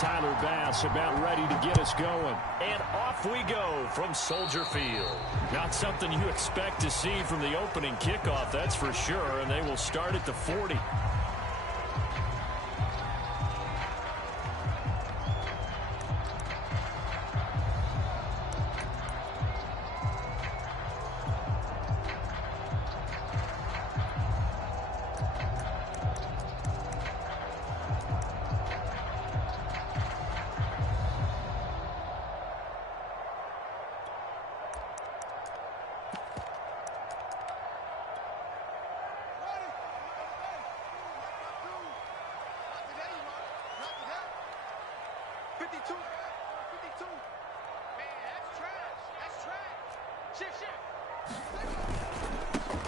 Tyler Bass about ready to get us going. And off we go from Soldier Field. Not something you expect to see from the opening kickoff, that's for sure, and they will start at the 40.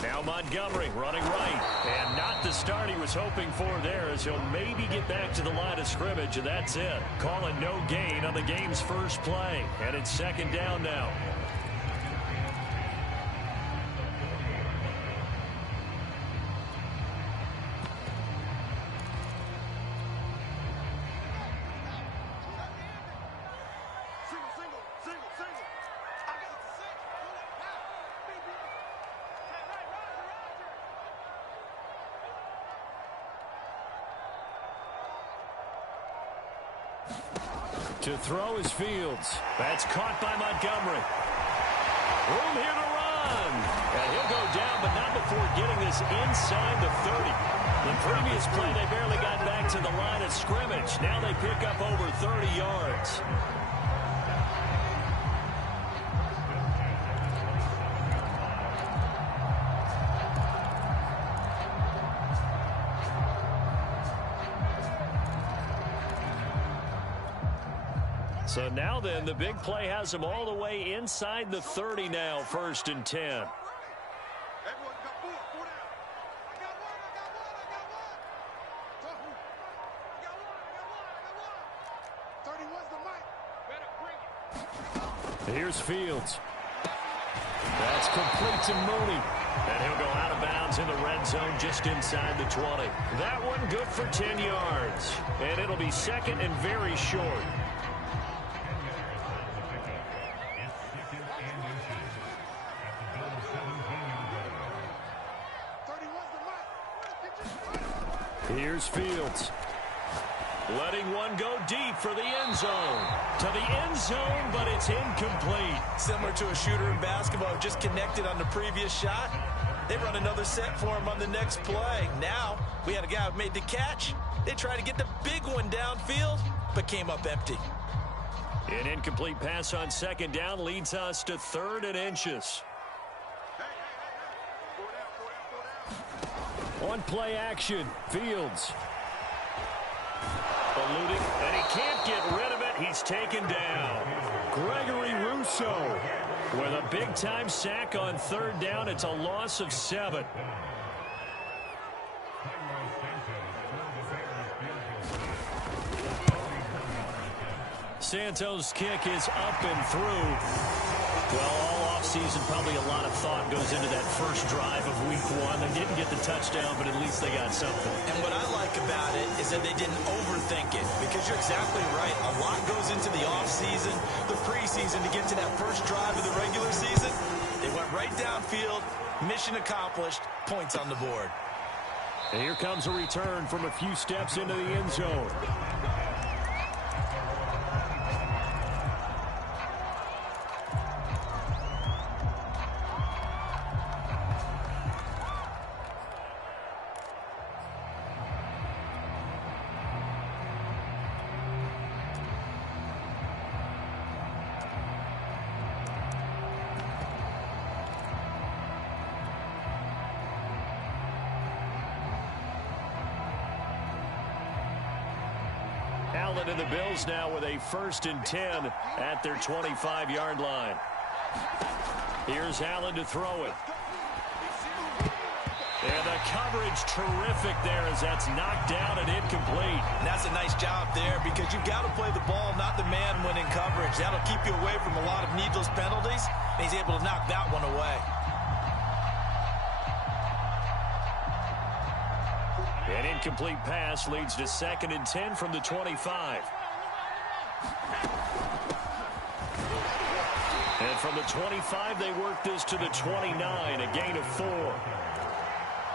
Now Montgomery running right. And not the start he was hoping for there, as he'll maybe get back to the line of scrimmage, and that's it. Calling no gain on the game's first play. And it's second down now. To throw is Fields. That's caught by Montgomery. Room here to run. And he'll go down, but not before getting this inside the 30. The previous play, they barely got back to the line of scrimmage. Now they pick up over 30 yards. So now then, the big play has them all the way inside the 30 now, 1st and 10. Here's Fields. That's complete to Mooney. And he'll go out of bounds in the red zone just inside the 20. That one good for 10 yards. And it'll be second and very short. Here's Fields. Letting one go deep for the end zone. To the end zone, but it's incomplete. Similar to a shooter in basketball, just connected on the previous shot. They run another set for him on the next play. Now, we had a guy who made the catch. They tried to get the big one downfield, but came up empty. An incomplete pass on second down leads us to 3rd and inches. On play action, Fields. Eluding, and he can't get rid of it. He's taken down. Gregory Rousseau with a big-time sack on 3rd down. It's a loss of 7. Santos' kick is up and through. Well, all offseason, probably a lot of thought goes into that first drive of week 1. They didn't get the touchdown, but at least they got something. And what I like about it is that they didn't overthink it, because you're exactly right. A lot goes into the offseason, the preseason, to get to that first drive of the regular season. They went right downfield, mission accomplished, points on the board. And here comes a return from a few steps into the end zone. Allen and the Bills now with a 1st and 10 at their 25-yard line. Here's Allen to throw it. And the coverage terrific there as that's knocked down and incomplete. And that's a nice job there, because you've got to play the ball, not the man when in coverage. That'll keep you away from a lot of needless penalties, and he's able to knock that one away. An incomplete pass leads to 2nd and 10 from the 25. And from the 25, they work this to the 29, a gain of 4.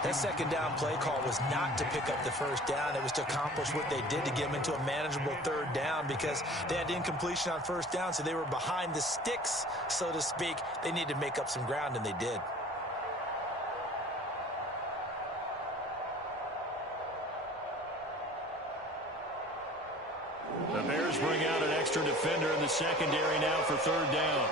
That second down play call was not to pick up the first down. It was to accomplish what they did to get them into a manageable third down because they had incompletion on first down, so they were behind the sticks, so to speak. They needed to make up some ground, and they did. The Bears bring out an extra defender in the secondary now for third down.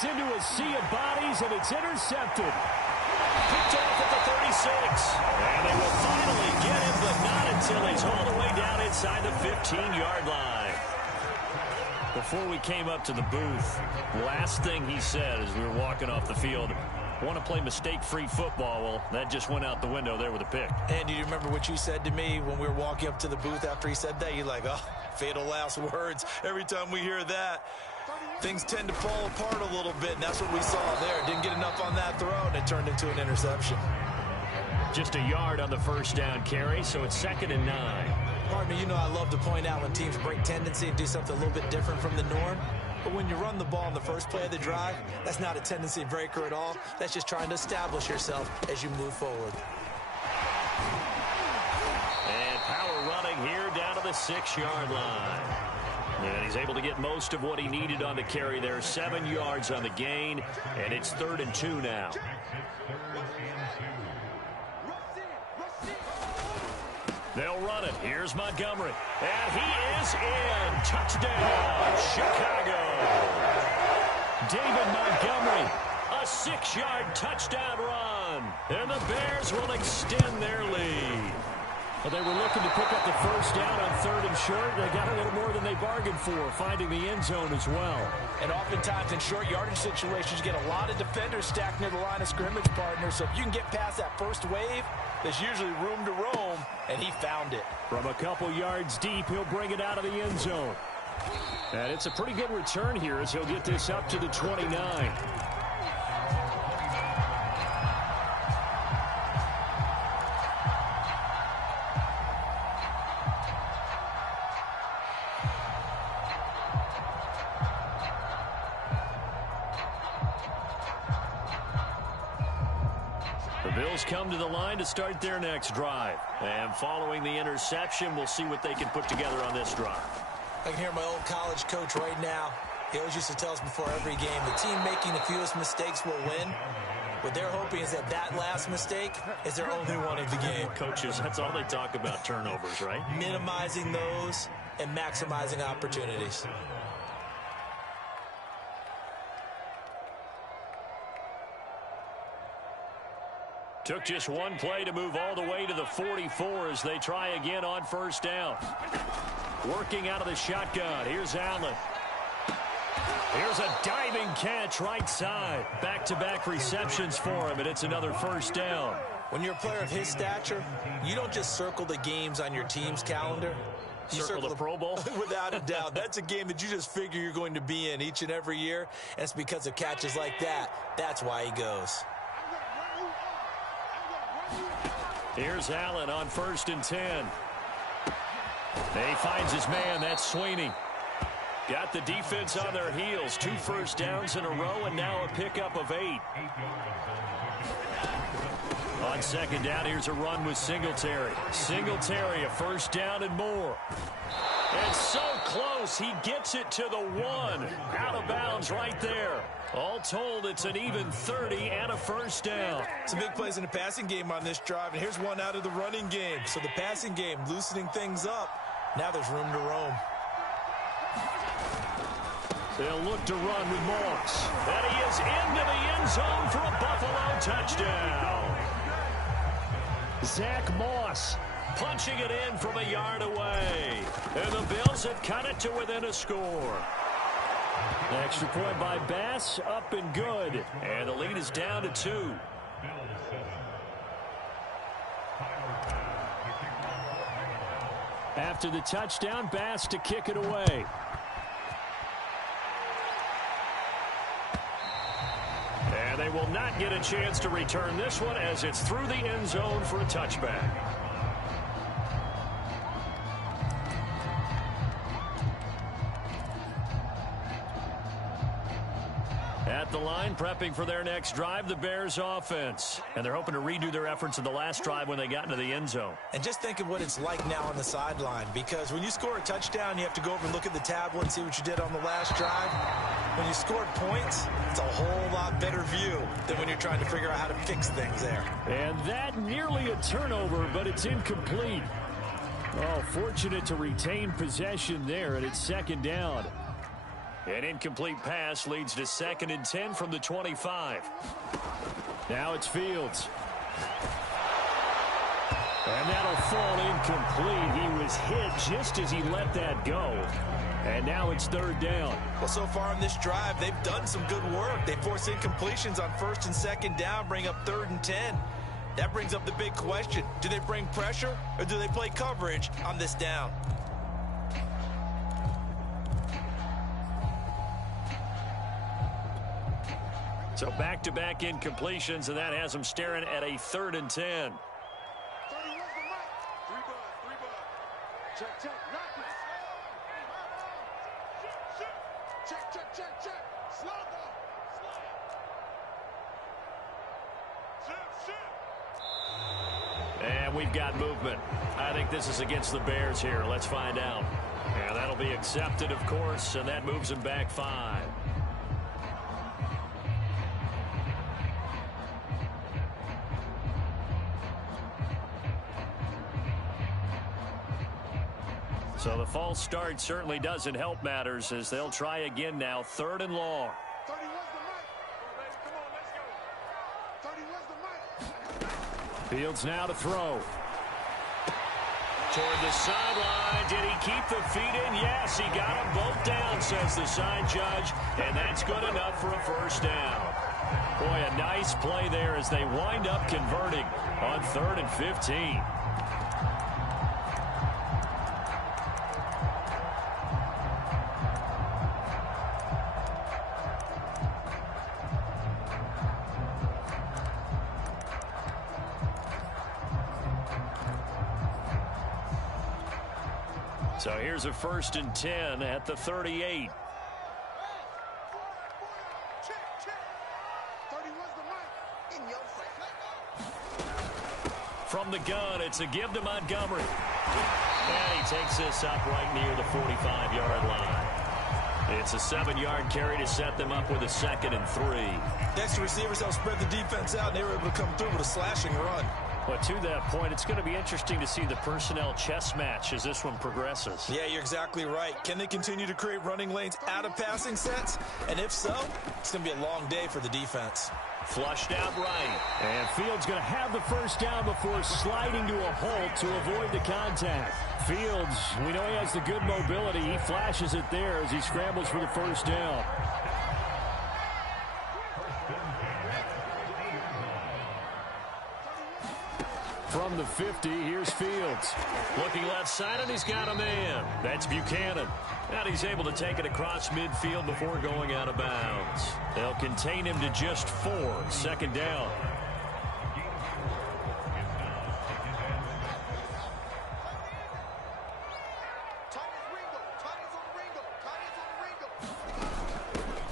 Into a sea of bodies, and it's intercepted. Picked off at the 36. And they will finally get him, but not until he's all the way down inside the 15-yard line. Before we came up to the booth, last thing he said as we were walking off the field, want to play mistake-free football. Well, that just went out the window there with a pick. And do you remember what you said to me when we were walking up to the booth after he said that? You're like, oh, fatal last words. Every time we hear that, things tend to fall apart a little bit, and that's what we saw there. Didn't get enough on that throw, and it turned into an interception. Just a yard on the first down carry, so it's 2nd and 9. Pardon me, you know I love to point out when teams break tendency and do something a little bit different from the norm. But when you run the ball on the first play of the drive, that's not a tendency breaker at all. That's just trying to establish yourself as you move forward. And power running here down to the 6-yard line. And he's able to get most of what he needed on the carry there. 7 yards on the gain, and it's 3rd and 2 now. They'll run it. Here's Montgomery. And he is in. Touchdown, Chicago. David Montgomery, a 6-yard touchdown run. And the Bears will extend their lead. Well, they were looking to pick up the first down on 3rd and short. They got a little more than they bargained for, finding the end zone as well. And oftentimes in short yardage situations, you get a lot of defenders stacked near the line of scrimmage, partner. So if you can get past that first wave, there's usually room to roam, and he found it. From a couple yards deep, he'll bring it out of the end zone. And it's a pretty good return here as he'll get this up to the 29. Bills come to the line to start their next drive. And following the interception, we'll see what they can put together on this drive. I can hear my old college coach right now. He always used to tell us before every game, the team making the fewest mistakes will win. What they're hoping is that that last mistake is their only one of the game. Coaches, that's all they talk about, turnovers, right? Minimizing those and maximizing opportunities. Took just one play to move all the way to the 44 as they try again on first down. Working out of the shotgun. Here's Allen. Here's a diving catch right side. Back-to-back receptions for him, and it's another first down. When you're a player of his stature, you don't just circle the games on your team's calendar. You circle the Pro Bowl? Without a doubt. That's a game that you just figure you're going to be in each and every year, and it's because of catches like that. That's why he goes. Here's Allen on 1st and 10. He finds his man. That's Sweeney. Got the defense on their heels. 2 first downs in a row, and now a pickup of 8. On 2nd down, here's a run with Singletary. Singletary, a first down and more. And so close, he gets it to the 1. Out of bounds right there. All told, it's an even 30 and a first down. Some big plays in the passing game on this drive, and here's one out of the running game. So the passing game loosening things up. Now there's room to roam. They'll look to run with Moss. And he is into the end zone for a Buffalo touchdown. Zach Moss punching it in from a yard away. And the Bills have cut it to within a score. Extra point by Bass, up and good. And the lead is down to 2. After the touchdown, Bass to kick it away. And they will not get a chance to return this one as it's through the end zone for a touchback. At the line, prepping for their next drive, the Bears offense. And they're hoping to redo their efforts in the last drive when they got into the end zone. And just think of what it's like now on the sideline, because when you score a touchdown, you have to go over and look at the tablet and see what you did on the last drive. When you scored points, it's a whole lot better view than when you're trying to figure out how to fix things there. And that nearly a turnover, but it's incomplete. Oh, fortunate to retain possession there, and it's second down. An incomplete pass leads to 2nd and 10 from the 25. Now it's Fields. And that'll fall incomplete. He was hit just as he let that go. And now it's 3rd down. Well, so far in this drive, they've done some good work. They force incompletions on 1st and 2nd down, bring up 3rd and 10. That brings up the big question. Do they bring pressure or do they play coverage on this down? So back-to-back incompletions, and that has them staring at a 3rd and 10. Check, check, knock it. Check, check, check, check. Slow down. And we've got movement. I think this is against the Bears here. Let's find out. And that'll be accepted, of course, and that moves them back 5. So the false start certainly doesn't help matters as they'll try again now, 3rd and long. 30 was the mic. Come on, let's go. 30 was the mic. Fields now to throw. Toward the sideline. Did he keep the feet in? Yes, he got them both down, says the side judge. And that's good enough for a 1st down. Boy, a nice play there as they wind up converting on 3rd and 15. So here's a 1st and 10 at the 38. From the gun, it's a give to Montgomery. And he takes this up right near the 45-yard line. It's a 7-yard carry to set them up with a 2nd and 3. Next receivers help spread the defense out, and they were able to come through with a slashing run. But to that point, it's going to be interesting to see the personnel chess match as this one progresses. Yeah, you're exactly right. Can they continue to create running lanes out of passing sets? And if so, it's going to be a long day for the defense. Flushed out right. And Fields going to have the 1st down before sliding to a halt to avoid the contact. Fields, we know he has the good mobility. He flashes it there as he scrambles for the 1st down. From the 50, here's Fields. Looking left side, and he's got a man. That's Buchanan. And he's able to take it across midfield before going out of bounds. They'll contain him to just 4. 2nd down.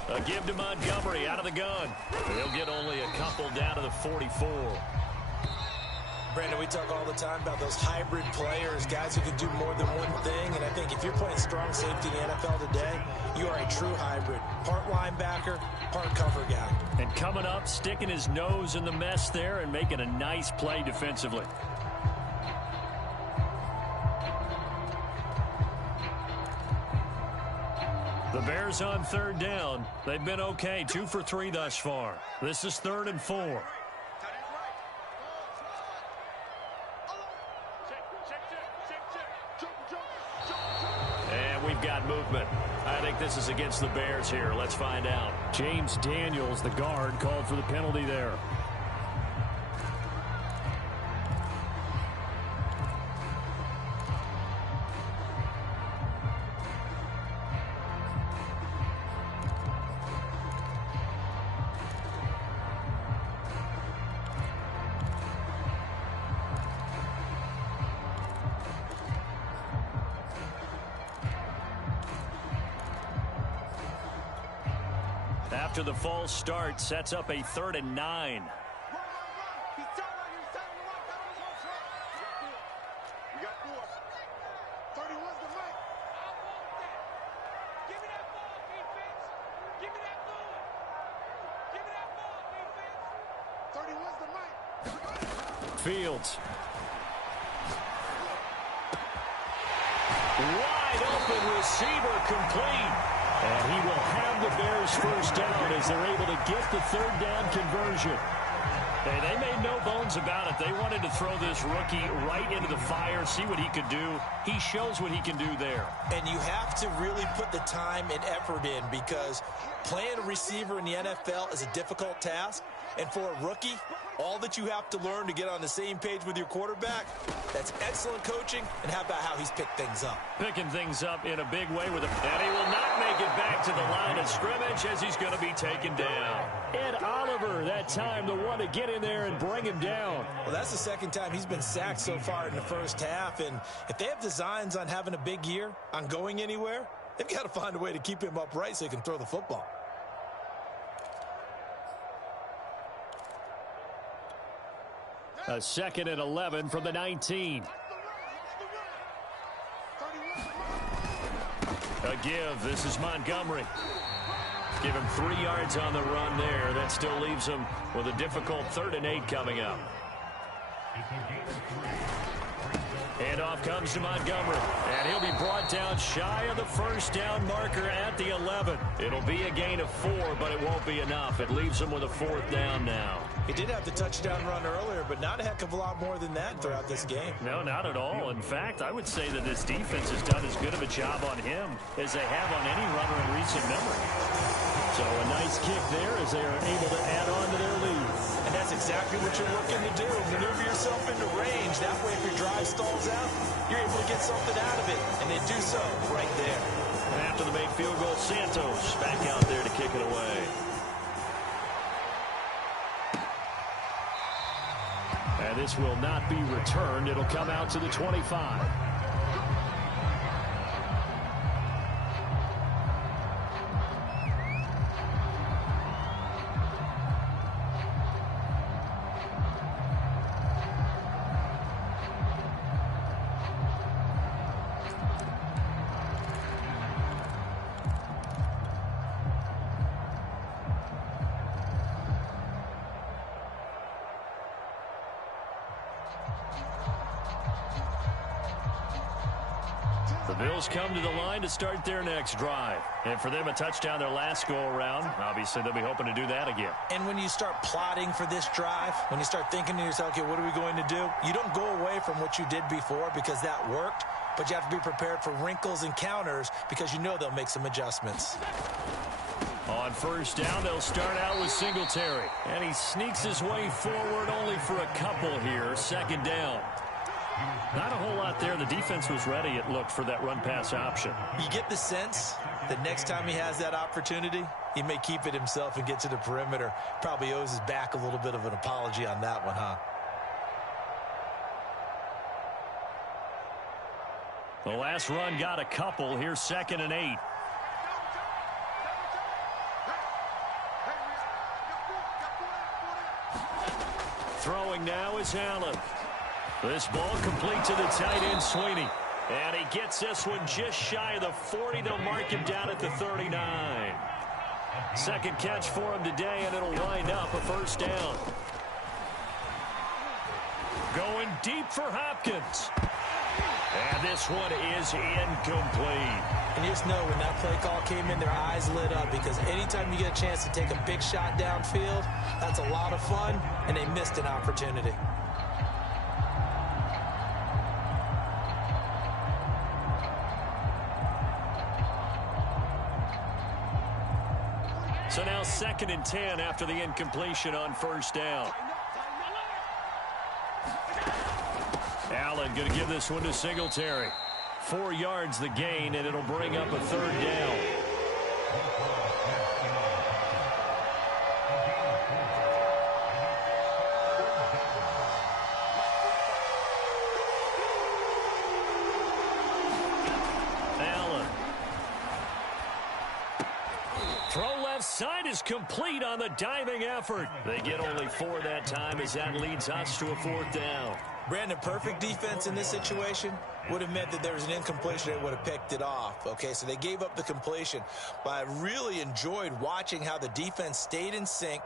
A give to Montgomery out of the gun. They'll get only a couple down to the 44. Brandon, we talk all the time about those hybrid players, guys who can do more than one thing. And I think if you're playing strong safety in the NFL today, you are a true hybrid. Part linebacker, part cover guy. And coming up, sticking his nose in the mess there and making a nice play defensively. The Bears on 3rd down. They've been okay, 2 for 3 thus far. This is 3rd and 4. And we've got movement. I think this is against the Bears here. Let's find out. James Daniels, the guard, called for the penalty there. After the false start, sets up a 3rd and 9. We got 4. 31's the mic. I want that. Give me that ball, defense. Give me that ball. Give me that ball, defense. 31's the mic. Fields. Wide open receiver complete. And he will have the Bears first down as they're able to get the 3rd down conversion. Hey, they made no bones about it. They wanted to throw this rookie right into the fire, see what he could do. He shows what he can do there. And you have to really put the time and effort in because playing a receiver in the NFL is a difficult task. And for a rookie, all that you have to learn to get on the same page with your quarterback, that's excellent coaching. And how about how he's picked things up? Picking things up in a big way with him. And he will not make it back to the line of scrimmage as he's going to be taken down. Ed Oliver, that time, the one to get in there and bring him down. Well, that's the 2nd time he's been sacked so far in the first half. And if they have designs on having a big year, on going anywhere, they've got to find a way to keep him upright so he can throw the football. A 2nd and 11 from the 19. A give. This is Montgomery. Give him 3 yards on the run there. That still leaves him with a difficult 3rd and 8 coming up. Handoff comes to Montgomery. And he'll be brought down shy of the first down marker at the 11. It'll be a gain of 4, but it won't be enough. It leaves him with a 4th down now. He did have the touchdown run earlier, but not a heck of a lot more than that throughout this game. No, not at all. In fact, I would say that this defense has done as good of a job on him as they have on any runner in recent memory. So a nice kick there as they are able to add on to their lead. And that's exactly what you're looking to do. Maneuver yourself into range. That way, if your drive stalls out, you're able to get something out of it. And they do so right there. And after the made field goal, Santos back out there to kick it away. And this will not be returned. It'll come out to the 25. The Bills come to the line to start their next drive. And for them, a touchdown their last go-around. Obviously, they'll be hoping to do that again. And when you start plotting for this drive, when you start thinking to yourself, okay, what are we going to do? You don't go away from what you did before because that worked, but you have to be prepared for wrinkles and counters because you know they'll make some adjustments. On first down, they'll start out with Singletary. And he sneaks his way forward only for a couple here. 2nd down. Not a whole lot there. The defense was ready, it looked, for that run-pass option. You get the sense that next time he has that opportunity, he may keep it himself and get to the perimeter. Probably owes his back a little bit of an apology on that one, huh? The last run got a couple. Here's 2nd and 8. Throwing now is Allen. This ball complete to the tight end, Sweeney. And he gets this one just shy of the 40. They'll mark him down at the 39. 2nd catch for him today, and it'll wind up a first down. Going deep for Hopkins. And this one is incomplete. And you just know when that play call came in, their eyes lit up because anytime you get a chance to take a big shot downfield, that's a lot of fun, and they missed an opportunity. So now 2nd and 10 after the incompletion on first down. Allen going to give this one to Singletary. 4 yards the gain, and it'll bring up a 3rd down. Allen. Throw left. Sight is complete on the diving effort. They get only 4 that time as that leads us to a 4th down. Brandon, perfect defense in this situation would have meant that there was an incompletion that would have picked it off. Okay, so they gave up the completion. But I really enjoyed watching how the defense stayed in sync,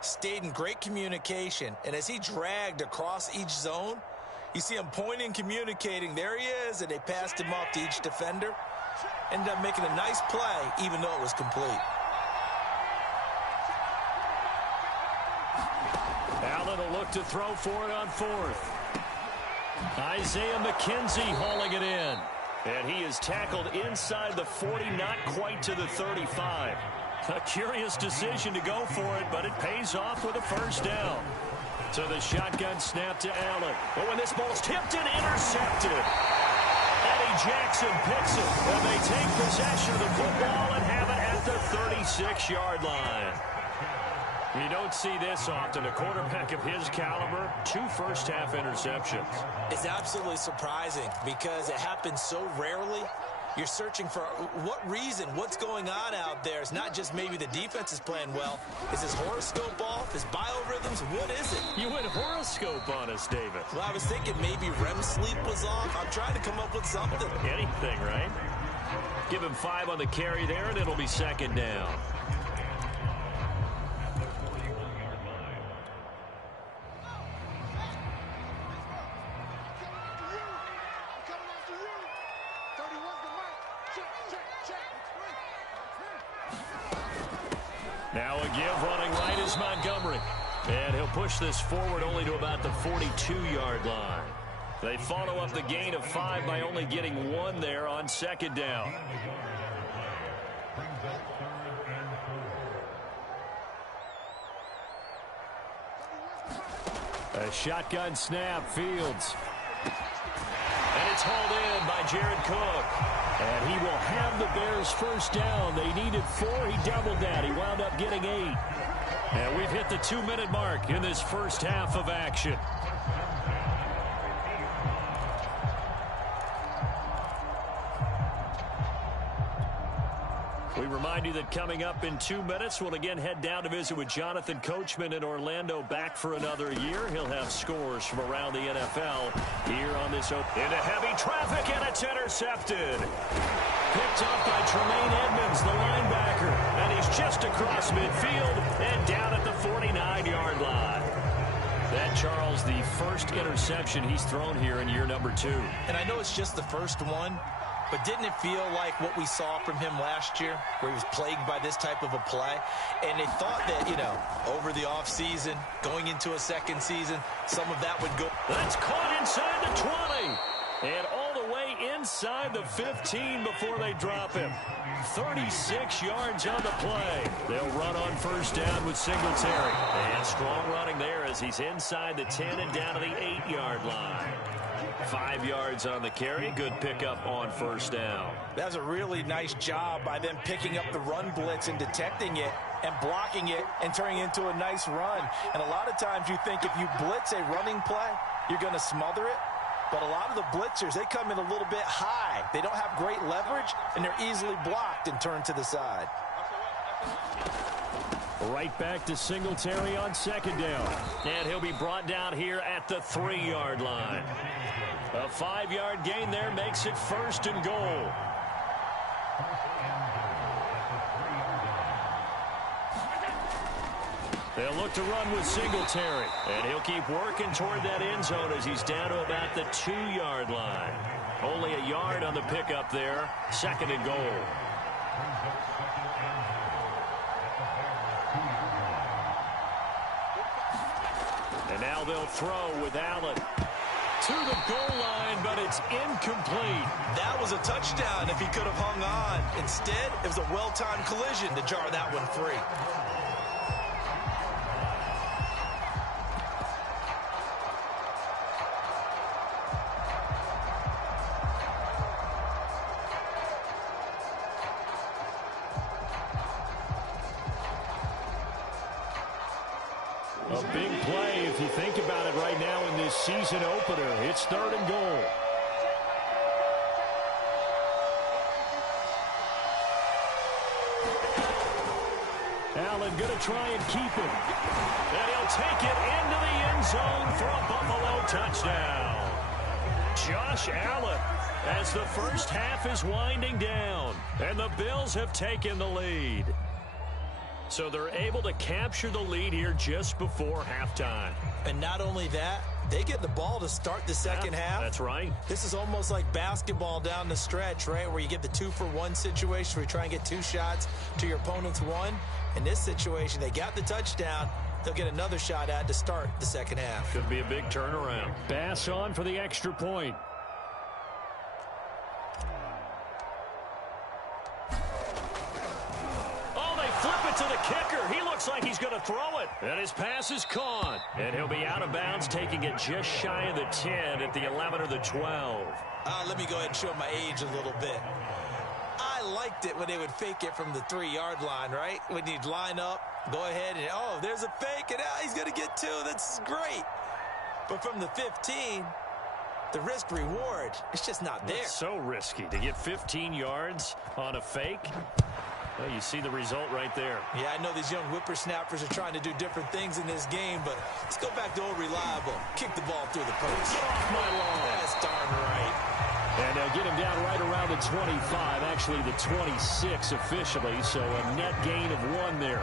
stayed in great communication. And as he dragged across each zone, you see him pointing, communicating. There he is, and they passed him off to each defender. Ended up making a nice play, even though it was complete. Allen will look to throw for it on 4th. Isaiah McKenzie hauling it in. And he is tackled inside the 40, not quite to the 35. A curious decision to go for it, but it pays off with a 1st down. So the shotgun snap to Allen. Oh, and this ball's tipped and intercepted. Eddie Jackson picks it, and they take possession of the football and have it at the 36-yard line. You don't see this often. A quarterback of his caliber, 2 first-half interceptions. It's absolutely surprising because it happens so rarely. You're searching for what reason, what's going on out there. It's not just maybe the defense is playing well. Is his horoscope off? His biorhythms? What is it? You went horoscope on us, David. Well, I was thinking maybe REM sleep was off. I'm trying to come up with something. Anything, right? Give him 5 on the carry there, and it'll be 2nd down. Now a give running right is Montgomery. And he'll push this forward only to about the 42-yard line. They follow up the gain of 5 by only getting 1 there on 2nd down. A shotgun snap, Fields. And it's hauled in by Jared Cook. And he will have the Bears 1st down. They needed 4. He doubled that. He wound up getting 8. And we've hit the 2-minute mark in this first half of action. We remind you that coming up in 2 minutes, we'll again head down to visit with Jonathan Coachman in Orlando, back for another year. He'll have scores from around the NFL here on this open. Into heavy traffic, and it's intercepted. Picked off by Tremaine Edmonds, the linebacker. And he's just across midfield and down at the 49-yard line. That, Charles, the first interception he's thrown here in year number 2. And I know it's just the first one, but didn't it feel like what we saw from him last year, where he was plagued by this type of a play? And they thought that, you know, over the offseason, going into a second season, some of that would go. That's caught inside the 20. And all the way inside the 15 before they drop him. 36 yards on the play. They'll run on 1st down with Singletary. And strong running there as he's inside the 10 and down to the 8-yard line. 5 yards on the carry. Good pickup on 1st down. That was a really nice job by them picking up the run blitz and detecting it and blocking it and turning it into a nice run. And a lot of times you think if you blitz a running play, you're going to smother it. But a lot of the blitzers, they come in a little bit high. They don't have great leverage, and they're easily blocked and turned to the side. Right back to Singletary on 2nd down. And he'll be brought down here at the 3-yard line. A 5-yard gain there makes it 1st and goal. They'll look to run with Singletary. And he'll keep working toward that end zone as he's down to about the 2-yard line. Only a yard on the pickup there. 2nd and goal. And now they'll throw with Allen. To the goal line, but it's incomplete. That was a touchdown if he could have hung on. Instead, it was a well-timed collision to jar that one free. A big play if you think about it right now in this season opener. It's 3rd and goal. Allen going to try and keep it. And he'll take it into the end zone for a Buffalo touchdown. Josh Allen, as the first half is winding down, and the Bills have taken the lead. So they're able to capture the lead here just before halftime. And not only that, they get the ball to start the second half. That's right. This is almost like basketball down the stretch, right, where you get the 2-for-1 situation where you try and get 2 shots to your opponent's 1. In this situation, they got the touchdown. They'll get another shot at to start the second half. Could be a big turnaround. Bass on for the extra point. Flip it to the kicker. He looks like he's going to throw it. And his pass is caught. And he'll be out of bounds, taking it just shy of the 10 at the 11 or the 12. Let me go ahead and show my age a little bit. I liked it when they would fake it from the 3-yard line, right? When you'd line up, go ahead and, oh, there's a fake, and he's going to get 2. That's great. But from the 15, the risk-reward, it's just not there. It's so risky to get 15 yards on a fake. Well, you see the result right there. Yeah, I know these young whippersnappers are trying to do different things in this game, but let's go back to old reliable. Kick the ball through the post. Get off my lawn. That's darn right. And they'll get him down right around the 25, actually the 26 officially, so a net gain of 1 there.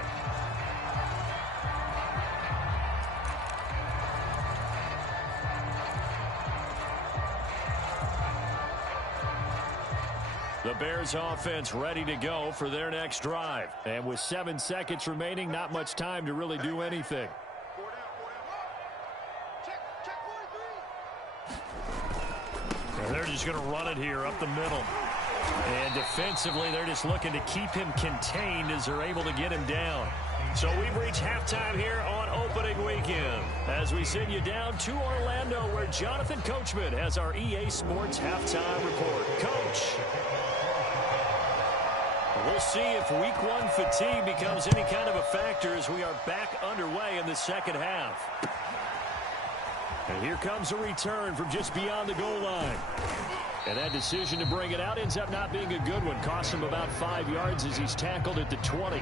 The Bears offense ready to go for their next drive. And with 7 seconds remaining, not much time to really do anything. And they're just going to run it here up the middle. And defensively, they're just looking to keep him contained as they're able to get him down. So we've reached halftime here on opening weekend as we send you down to Orlando, where Jonathan Coachman has our EA Sports halftime report. Coach. We'll see if week 1 fatigue becomes any kind of a factor as we are back underway in the second half. And here comes a return from just beyond the goal line. And that decision to bring it out ends up not being a good one. Costs him about 5 yards as he's tackled at the 20.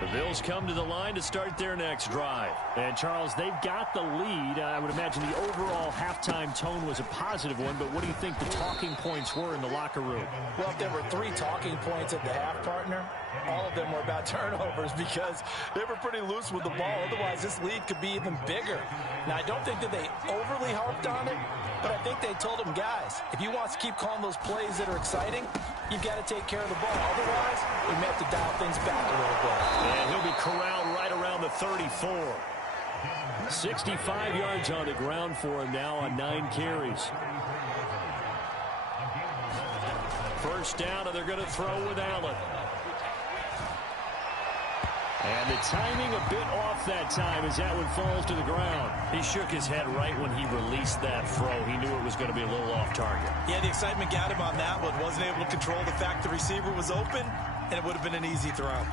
The Bills come to the line to start their next drive. And, Charles, they've got the lead. I would imagine the overall halftime tone was a positive one, but what do you think the talking points were in the locker room? Well, if there were 3 talking points at the half, partner, all of them were about turnovers because they were pretty loose with the ball. Otherwise, this lead could be even bigger. Now, I don't think that they overly harped on it, but I think they told them, guys, if you want to keep calling those plays that are exciting, you've got to take care of the ball. Otherwise, we may have to dial things back a little bit. And he'll be corralled right around the 34. 65 yards on the ground for him now on 9 carries. First down, and they're going to throw with Allen. And the timing a bit off that time as that one falls to the ground. He shook his head right when he released that throw. He knew it was going to be a little off target. Yeah, the excitement got him on that one. Wasn't able to control the fact the receiver was open, and it would have been an easy throw.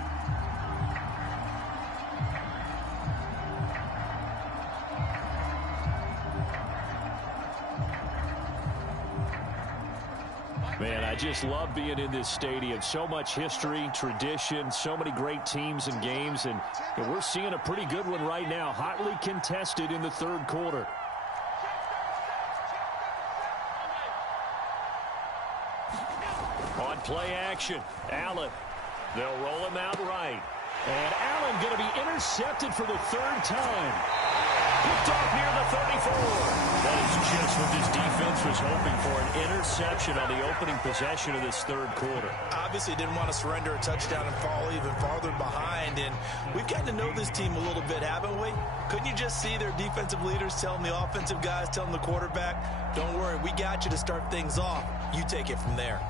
Man, I just love being in this stadium. So much history, tradition, so many great teams and games, and we're seeing a pretty good one right now, hotly contested in the third quarter. On play action, Allen. They'll roll him out right. And Allen going to be intercepted for the 3rd time. Picked off near the 34. That is just what this defense was hoping for, an interception on the opening possession of this 3rd quarter. Obviously didn't want to surrender a touchdown and fall even farther behind, and we've gotten to know this team a little bit, haven't we? Couldn't you just see their defensive leaders telling the offensive guys, telling the quarterback, don't worry, we got you to start things off. You take it from there.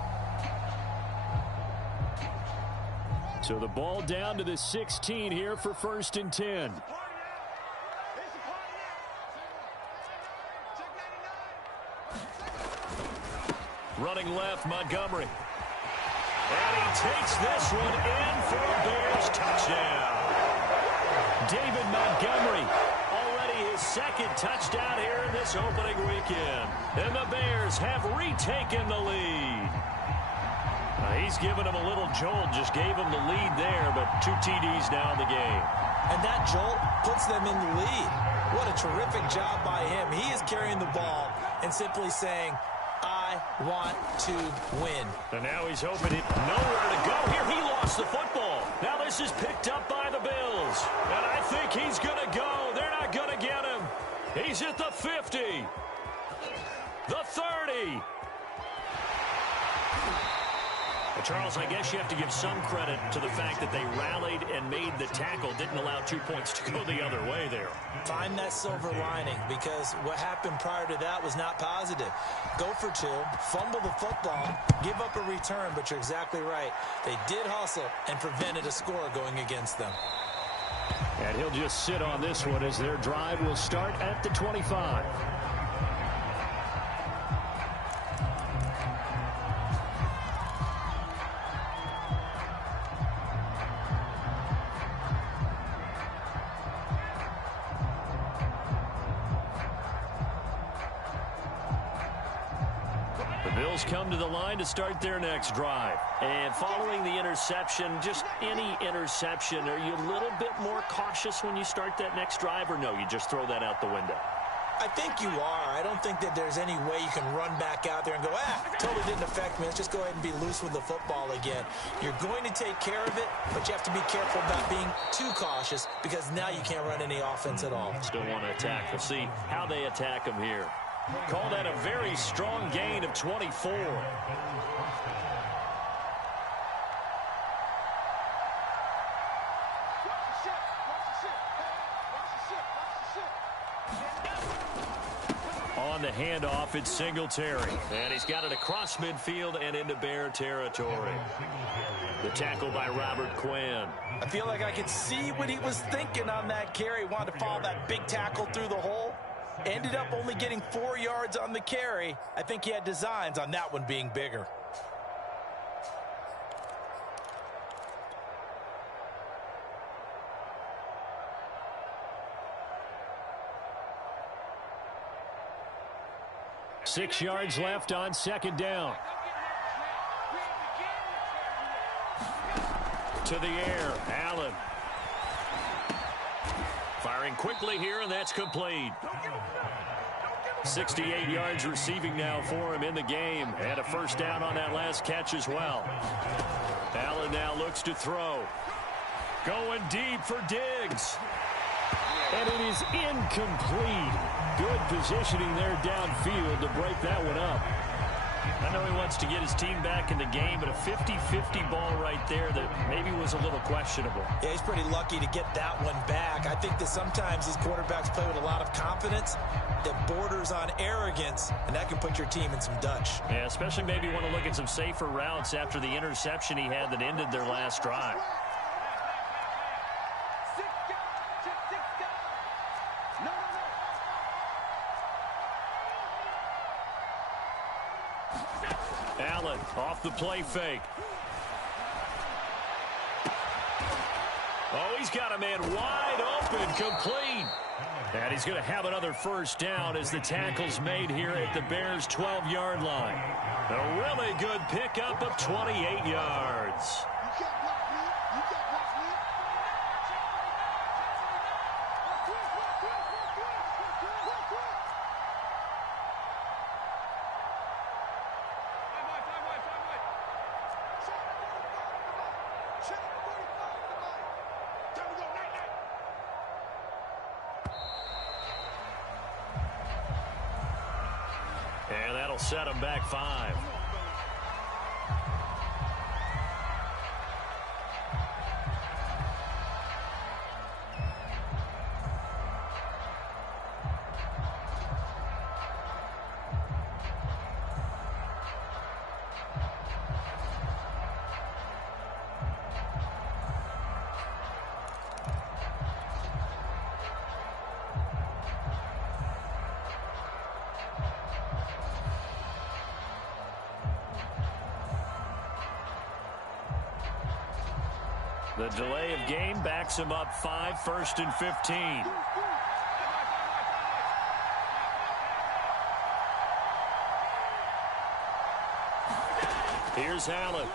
So the ball down to the 16 here for 1st and 10. Check that Running left, Montgomery. And he takes this one in for a Bears touchdown. David Montgomery, already his second touchdown here in this opening weekend. And the Bears have retaken the lead. He's given him a little jolt, just gave him the lead there, but 2 TDs now in the game. And that jolt puts them in the lead. What a terrific job by him. He is carrying the ball and simply saying, I want to win. And now he's hoping it nowhere to go. Here he lost the football. Now this is picked up by the Bills. And I think he's going to go. They're not going to get him. He's at the 50. The 30. Charles, I guess you have to give some credit to the fact that they rallied and made the tackle, didn't allow 2 points to go the other way there. Find that silver lining, because what happened prior to that was not positive. Go for 2, fumble the football, give up a return, but you're exactly right. They did hustle and prevented a score going against them. And he'll just sit on this one as their drive will start at the 25. Come to the line to start their next drive. And following the interception, just any interception, are you a little bit more cautious when you start that next drive, or no, you just throw that out the window? I think you are. I don't think that there's any way you can run back out there and go, totally didn't affect me. Let's just go ahead and be loose with the football again. You're going to take care of it, but you have to be careful about being too cautious, because now you can't run any offense at all. Still want to attack. We'll see how they attack him here. Call that a very strong gain of 24. On the handoff, it's Singletary. And he's got it across midfield and into Bear territory. The tackle by Robert Quinn. I feel like I could see what he was thinking on that carry. Wanted to follow that big tackle through the hole. Ended up only getting 4 yards on the carry. I think he had designs on that one being bigger. Six yards left on second down. To the air, Allen. Firing quickly here, and that's complete. 68 yards receiving now for him in the game, and a first down on that last catch as well. Allen now looks to throw. Going deep for Diggs. And it is incomplete. Good positioning there downfield to break that one up. I know he wants to get his team back in the game, but a 50-50 ball right there that maybe was a little questionable. Yeah, he's pretty lucky to get that one back. I think that sometimes these quarterbacks play with a lot of confidence that borders on arrogance, and that can put your team in some Dutch. Yeah, especially maybe want to look at some safer routes after the interception he had that ended their last drive. Allen off the play fake. Oh, he's got a man wide open, complete. And he's going to have another first down as the tackle's made here at the Bears' 12-yard line. A really good pickup of 28 yards. And that'll set him back 5. The delay of game backs him up 5, 1st and 15. Here's Allen.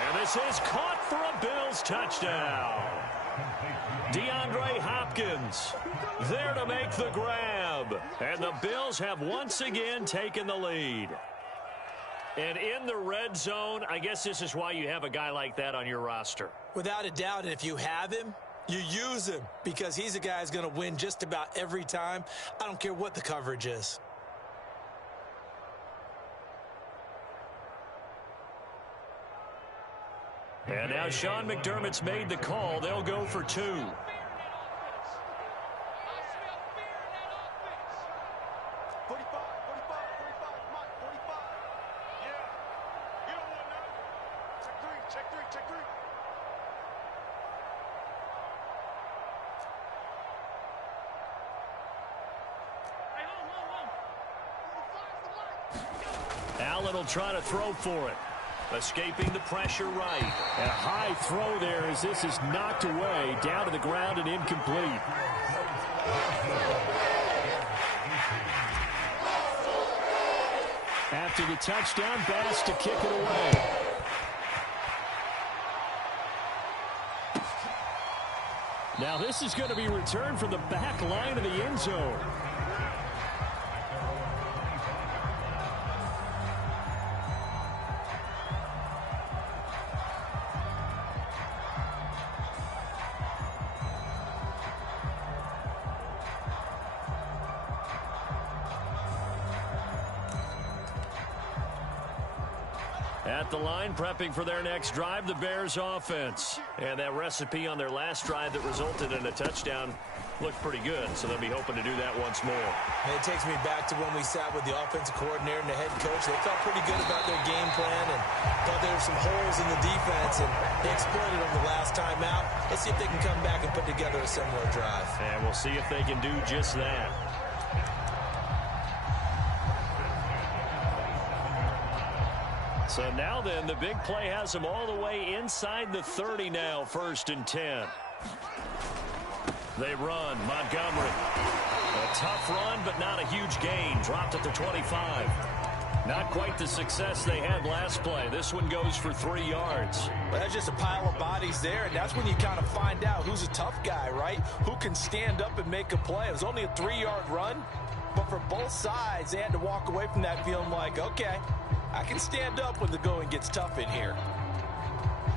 And this is caught for a Bills touchdown. DeAndre Hopkins there to make the grab. And the Bills have once again taken the lead. And in the red zone, I guess this is why you have a guy like that on your roster. Without a doubt, and if you have him, you use him because he's a guy who's going to win just about every time. I don't care what the coverage is. And now Sean McDermott's made the call. They'll go for 2. 45. Yeah. You don't want none. Check three. Hey, hold. Allen will try to throw for it. Escaping the pressure right. And a high throw there as this is knocked away, down to the ground and incomplete. After the touchdown, Bass to kick it away. Now this is going to be returned from the back line of the end zone. At the line, prepping for their next drive, the Bears offense. And that recipe on their last drive that resulted in a touchdown looked pretty good, so they'll be hoping to do that once more. And it takes me back to when we sat with the offensive coordinator and the head coach. They felt pretty good about their game plan and thought there were some holes in the defense, and they exploited them the last time out. Let's see if they can come back and put together a similar drive. And we'll see if they can do just that. So now then, the big play has them all the way inside the 30 now, 1st and 10. They run. Montgomery. A tough run, but not a huge gain. Dropped at the 25. Not quite the success they had last play. This one goes for 3 yards. Well, that's just a pile of bodies there, and that's when you kind of find out who's a tough guy, right? Who can stand up and make a play. It was only a 3-yard run, but for both sides, they had to walk away from that feeling like, okay, I can stand up when the going gets tough in here.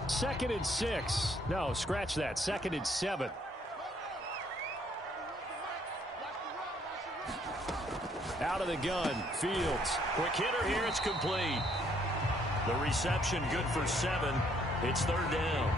2nd and 6. No, scratch that. 2nd and 7. Out of the gun, Fields. Quick hitter here, it's complete. The reception good for 7. It's 3rd down.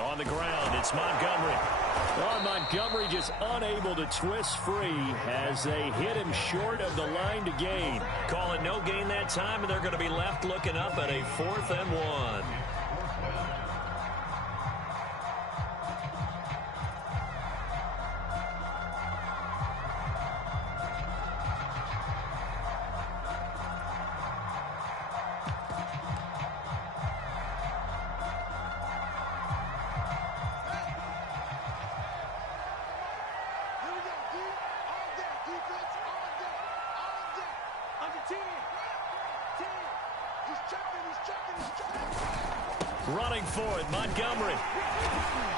On the ground, it's Montgomery. Well, Montgomery just unable to twist free as they hit him short of the line to gain. Call it no gain that time, and they're going to be left looking up at a 4th and 1. Running for it, Montgomery.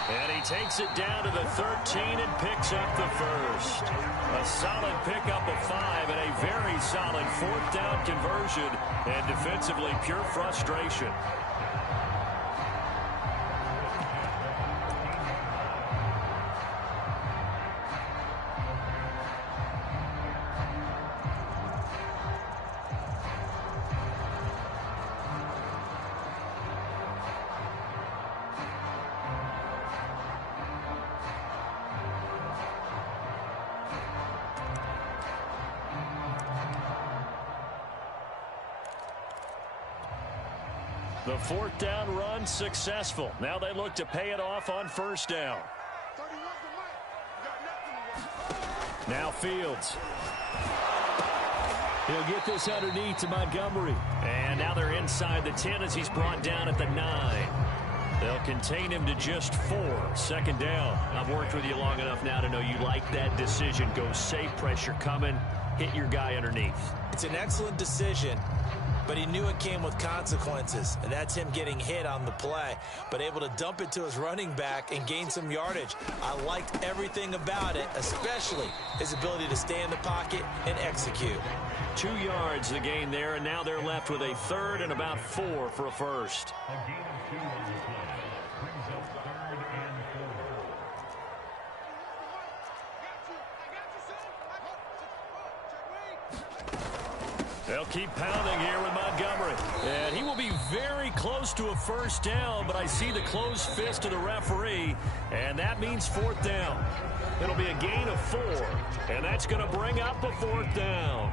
And he takes it down to the 13 and picks up the first. A solid pickup of 5 and a very solid 4th down conversion. And defensively, pure frustration. The 4th down run successful. Now they look to pay it off on 1st down. Now Fields. He'll get this underneath to Montgomery. And now they're inside the 10 as he's brought down at the 9. They'll contain him to just 4. 2nd down. I've worked with you long enough now to know you like that decision. Go safe, pressure coming, hit your guy underneath. It's an excellent decision, but he knew it came with consequences, and that's him getting hit on the play, but able to dump it to his running back and gain some yardage. I liked everything about it, especially his ability to stay in the pocket and execute. 2 yards the gain there, and now they're left with a 3rd and about 4 for a first. They'll keep pounding here with Montgomery. And he will be very close to a 1st down, but I see the closed fist of the referee, and that means 4th down. It'll be a gain of 4, and that's going to bring up a 4th down.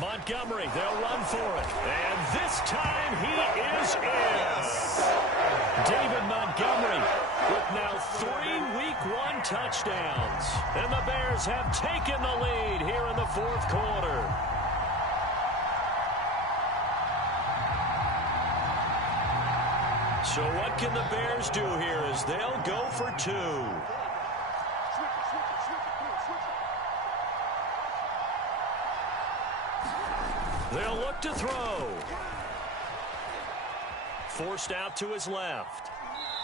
Montgomery, they'll run for it. And this time he is in. David Montgomery with now 3 Week 1 touchdowns. And the Bears have taken the lead here in the 4th quarter. So what can the Bears do here as they'll go for 2? They'll look to throw. Forced out to his left.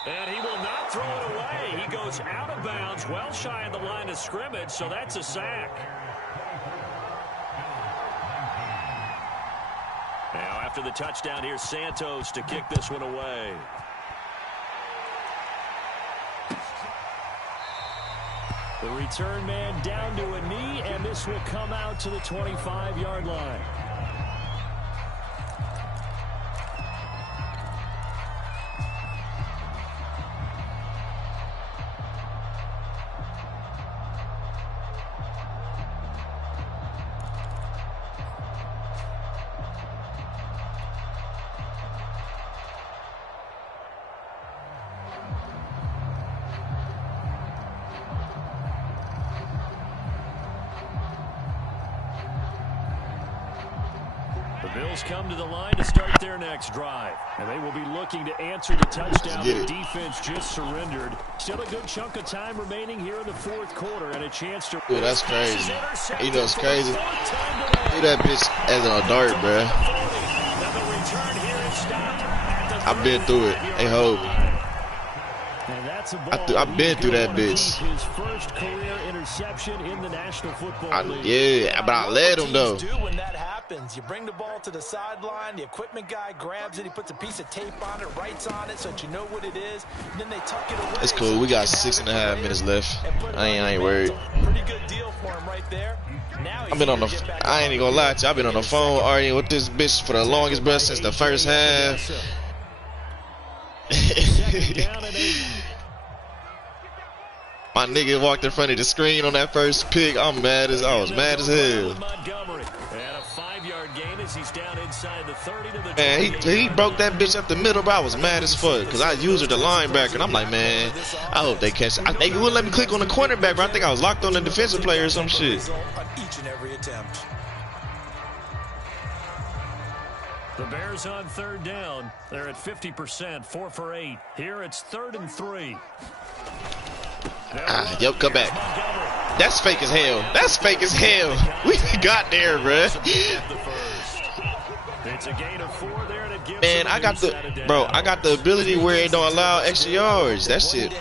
And he will not throw it away. He goes out of bounds, well shy of the line of scrimmage, so that's a sack. Now after the touchdown, here's Santos to kick this one away. The return man down to a knee, and this will come out to the 25-yard line. The Bills come to the line to start their next drive. And they will be looking to answer the touchdown the defense just surrendered. Still a good chunk of time remaining here in the 4th quarter and a chance to... Dude, that's crazy. You know, it's crazy. Do that bitch as a dart, bro. I've been through it. Hey, ho. I've been through that bitch. His first career interception in the National Football League. Yeah, but I led him, though. When that happens, you bring the ball to the sideline, the equipment guy grabs it, he puts a piece of tape on it, writes on it so that you know what it is, and then they tuck it away. It's cool. We got 6.5 minutes left. I ain't worried. Pretty good deal for him right there. I've been on the... I ain't even gonna lie to you. I've been on the phone arguing with this bitch for the longest, bro, since the first half. My nigga walked in front of the screen on that first pick. I was mad as hell. Man, he broke that bitch up the middle, bro. I was mad as fuck because I used her the linebacker, and I'm like, man, I hope they catch it. They wouldn't let me click on the cornerback, bro. I think I was locked on the defensive player or some shit. The Bears on 3rd down. They're at 50%, 4 for 8. Here it's 3rd and 3. Yep, come back. That's fake as hell. That's fake as hell. We got there, bruh. It's a gain of 4 there, and it gives Man, I got the ability where it don't allow extra yards. That shit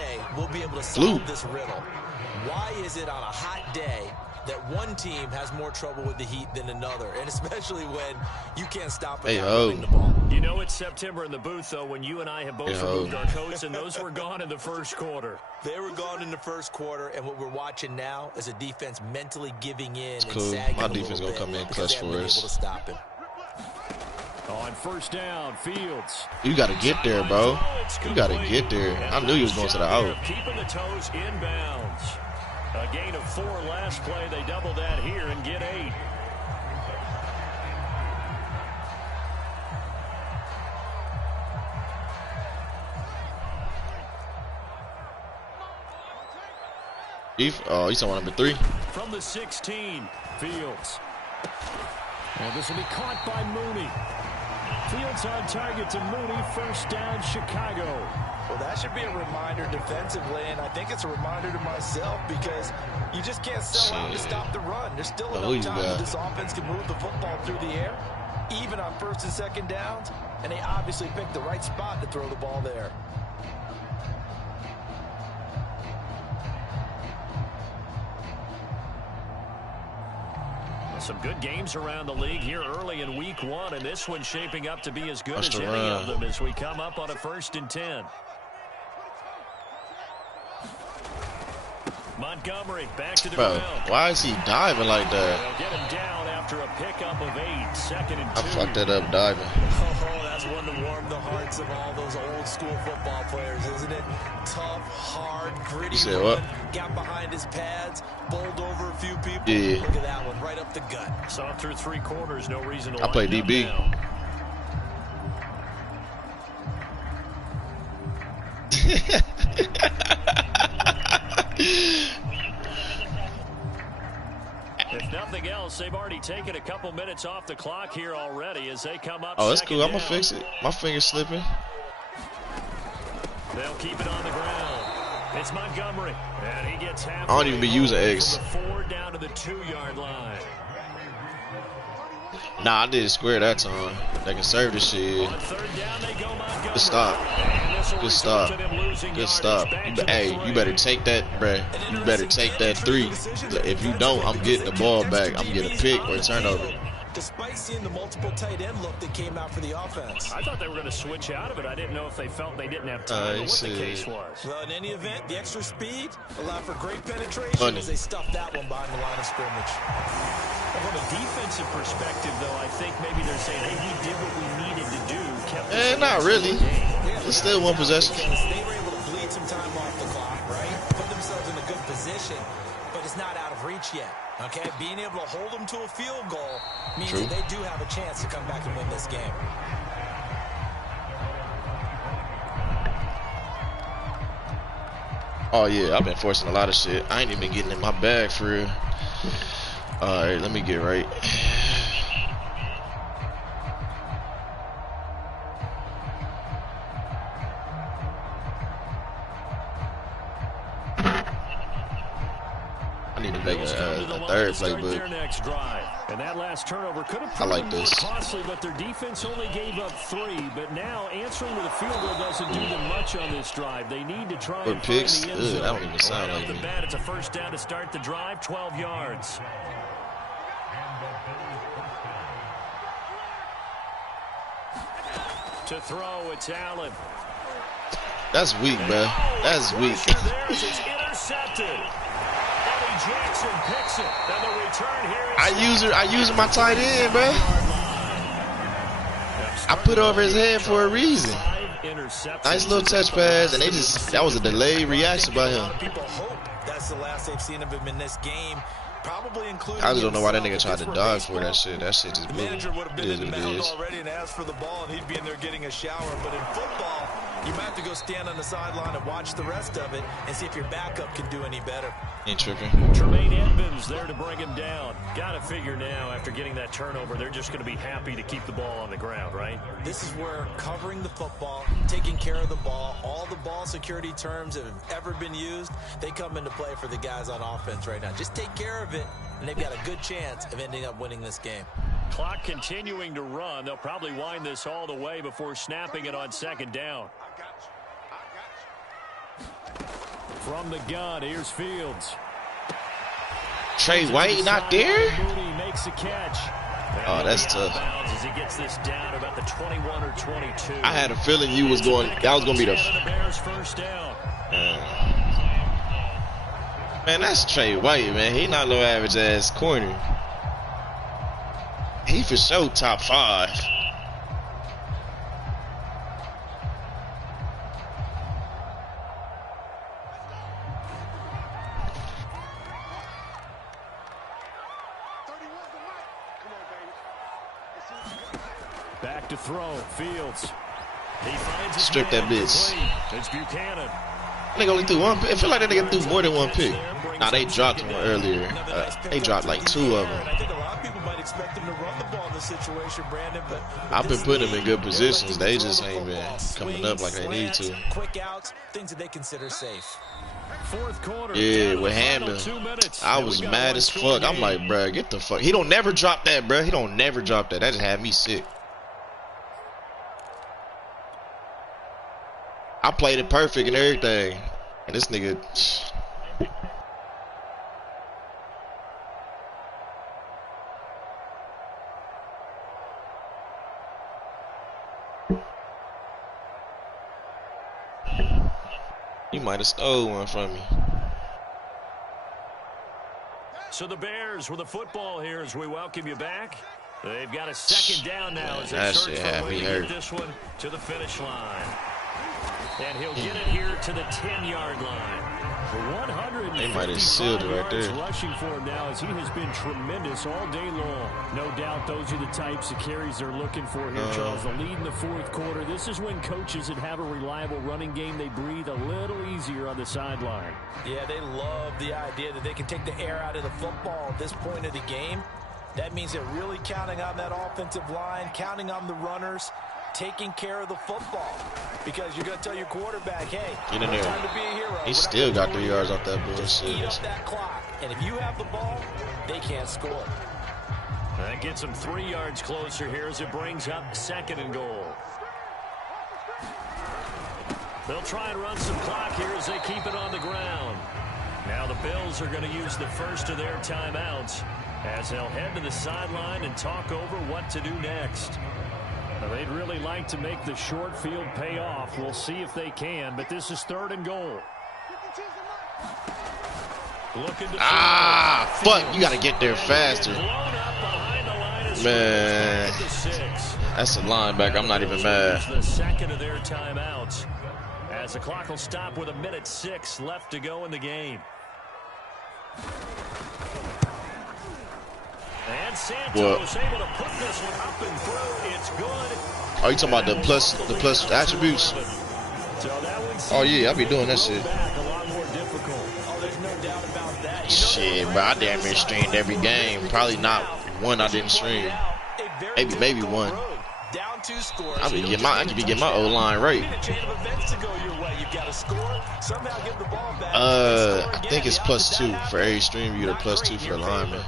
flew. Why is it on a hot day that one team has more trouble with the heat than another, and especially when you can't stop it Hey, moving the ball. You know it's September in the booth, though, when you and I have both removed our coats, and those were gone in the first quarter. They were gone in the first quarter, and what we're watching now is a defense mentally giving in. It's cool. And sagging My defense going to come in clutch for us. Able to stop him. On first down, Fields. You got to get there, bro. You got to get there. I knew he was going to the out. Keeping the toes inbounds. A gain of 4 last play. They double that here and get 8. Oh, he's on number 3. From the 16, Fields. And this will be caught by Mooney. Fields on target to Mooney. First down, Chicago. Well, that should be a reminder defensively, and I think it's a reminder to myself because you just can't sell out to stop the run. There's still enough time that this offense can move the football through the air, even on first and second downs, and they obviously picked the right spot to throw the ball there. Some good games around the league here early in week 1, and this one's shaping up to be as good as any of them as we come up on a 1st and 10. Montgomery back to the ground. Why is he diving like that? They'll get him down after a pickup of 8. 2nd and 2. I fucked that up diving. Oh, that's one to warm the hearts of all those old school football players, isn't it? Tough, hard, gritty. You said what? Got behind his pads, bowled over a few people. Yeah. Look at that one, right up the gut. Saw through 3 quarters, no reason to I play DB. If nothing else, they've already taken a couple minutes off the clock here already as they come up. Oh, that's cool. I'm going to fix it. My finger's slipping. They'll keep it on the ground. It's Montgomery. And he gets half. I don't even be using X. From the 4 down to the 2-yard line. Nah, I did it square that time. They can serve this shit. On 3rd down, they go Montgomery. Good stop. Good stop. Good stop. You better take that, bruh. You better take that 3. If you don't, I'm getting the ball back. I'm getting a pick or a turnover. Despite seeing the multiple tight end look that came out for the offense. I thought they were going to switch out of it. I didn't know if they felt they didn't have time or what the case was. Well, in any event, the extra speed allowed for great penetration as they stuffed that one behind the line of scrimmage. From a defensive perspective, though, I think maybe they're saying, hey, we did what we needed to do. Not really. It's still one possession. They were able to bleed some time off the clock, right? Put themselves in a good position, but it's not out of reach yet. Okay, being able to hold them to a field goal means that they do have a chance to come back and win this game. Oh, yeah, I've been forcing a lot of shit. I ain't even getting in my bag for real. All right, let me get right. I need to make a 3rd playbook. And that last turnover could have I like this. Costly, but their defense only gave up 3. But now answering with a field goal doesn't do them much on this drive. They need to try and find the end zone. That don't even sound right like off the me. bat, it's a 1st down to start the drive, 12 yards. To throw, it's Allen. That's weak, bro. That's weak. It's intercepted. Eddie Jackson picks it. And the return here is I use my tight end, bro. I put over his head for a reason. Nice little touch pass, and that was a delayed reaction by him. People hope that's the last they've seen of him in this game. Probably including I just don't know why that nigga tried to dodge for that shit. That shit just blew. Manager would have been in the mound is. already and asked for the ball, and he'd be in there getting a shower. But in football, you might have to go stand on the sideline and watch the rest of it and see if your backup can do any better. Ain't tripping. Tremaine Edmonds there to bring him down. Got to figure now, after getting that turnover, they're just going to be happy to keep the ball on the ground, right? This is where covering the football, taking care of the ball, all the ball security terms that have ever been used, they come into play for the guys on offense right now. Just take care of it, and they've got a good chance of ending up winning this game. Clock continuing to run. They'll probably wind this all the way before snapping it on 2nd down. From the gun, here's Fields. Trey White not there? Mooney makes the catch. Oh, that's tough. As he gets this down about the 21 or 22. I had a feeling you was going. That was gonna be the. Bears first down. Man, that's Trey White, man. He not no average ass corner. He for sure top 5. Back to throw, Fields. He finds Strip that bitch. It's Buchanan. They only threw one. I feel like they nigga threw more than one pick. Nah, they dropped one earlier. They dropped like 2 of them. I think a lot of people might expect him to run the ball in this situation, Brandon, but I've been putting them in good positions. They just ain't been coming up like they need to. Quick outs, things that they consider safe. Fourth quarter. Yeah, with Hammond, I was mad as fuck. I'm like, bruh, get the fuck. He don't never drop that, bruh. He don't never drop that. That just had me sick. I played it perfect and everything, and this nigga. He might have stole one from me. So the Bears with the football here as we welcome you back. They've got a second down now as they That search shit for a had way me to hurt. get this one to the finish line. And he'll get it here to the 10-yard line. They might have sealed it right there. Rushing for him now as he has been tremendous all day long. No doubt those are the types of carries they're looking for here, Charles. The lead in the fourth quarter. This is when coaches that have a reliable running game, they breathe a little easier on the sideline. Yeah, they love the idea that they can take the air out of the football at this point of the game. That means they're really counting on that offensive line, counting on the runners, taking care of the football. Because you're going to tell your quarterback, hey, get in there. Time to be a hero. He still got 3 yards off that bullshit. Eat up that clock. And if you have the ball, they can't score. That gets them 3 yards closer here as it brings up 2nd and goal. They'll try and run some clock here as they keep it on the ground. Now the Bills are going to use the first of their timeouts as they'll head to the sideline and talk over what to do next. Now, they'd really like to make the short field pay off. We'll see if they can, but this is 3rd and goal. Fuck, you gotta get there faster. Man, that's a linebacker. I'm not even mad. The second of their timeouts as the clock will stop with 1:06 left to go in the game. And Santos able to put this one up and through. It's good. Are you talking about the plus attributes? Oh yeah, I be doing that shit. Shit, bro, I damn near streamed every game. Probably not one I didn't stream. Maybe one. I be getting my O line right. I think it's +2 for every stream. You get a +2 for the lineman.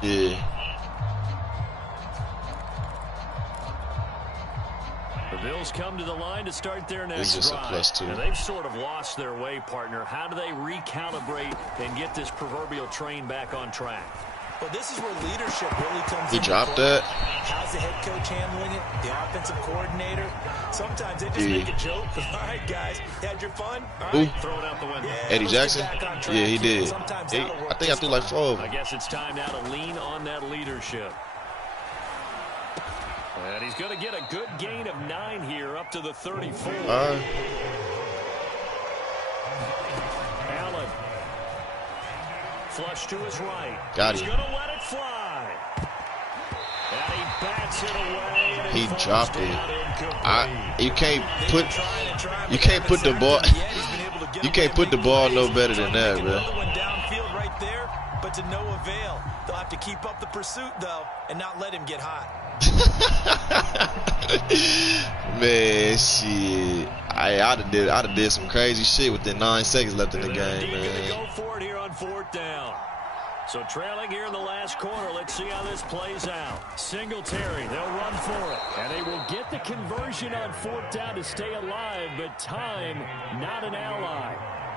Yeah. The Bills come to the line to start their next It's just a drive. +2. Now, they've sort of lost their way, partner. How do they recalibrate and get this proverbial train back on track? Well, this is where leadership really comes He into dropped play. that. How's the head coach handling it? The offensive coordinator? Sometimes they just make a joke. All right, guys, had your fun? All right, throw it out the window. Yeah, Eddie let's get Jackson? back on track Yeah, he here. did. Sometimes I that'll work think I threw like 4 of I them. guess it's time now to lean on that leadership. And he's going to get a good gain of 9 here up to the 34. Allen. Flush to his right. Got He's him. going to let it fly. And he bats it away. And He falls dropped down it. incomplete. You can't put the ball. You can't put the ball no better than that, bro. Downfield right there, but to no avail. They'll have to keep up the pursuit though, and not let him get hot. Man, shit. I'd have did some crazy shit within 9 seconds left in the game, man. Go for it here on 4th down. So trailing here in the last quarter. Let's see how this plays out. Singletary, they'll run for it. And they will get the conversion on 4th down to stay alive, but time, not an ally.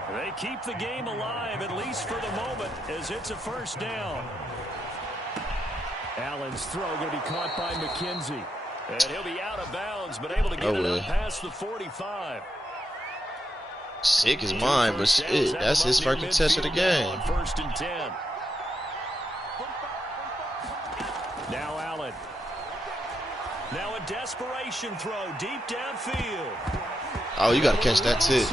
They keep the game alive, at least for the moment, as it's a first down. Allen's throw going to be caught by McKenzie. And he'll be out of bounds, but able to get it up past the 45. Sick is mine, but shit, that's his first catch of the game. First and 10. Now Allen. Now a desperation throw deep downfield. Oh, you gotta catch that too.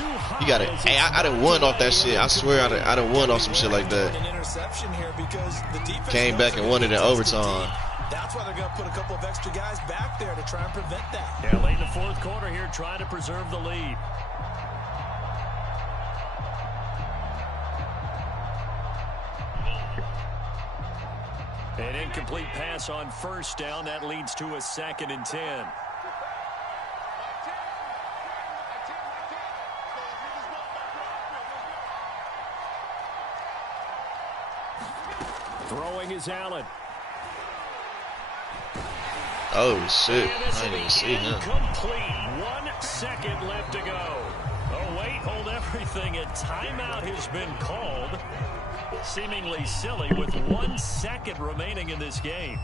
You gotta. Hey, I done won off that shit. I swear I done won off some shit like that. An interception here because the defense Came back and won it in overtime. That's why they're going to put a couple of extra guys back there to try and prevent that. Yeah, late in the fourth quarter here, trying to preserve the lead. An incomplete pass on first down. That leads to a 2nd and 10. Throwing is Allen. Oh shit! I didn't even see him. Complete. 1 second left to go. Oh wait, hold everything. A timeout has been called. Seemingly silly with 1 second remaining in this game.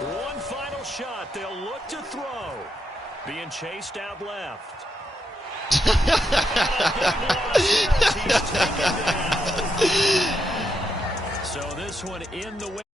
One final shot. They'll look to throw. Being chased out left. So this one in the way.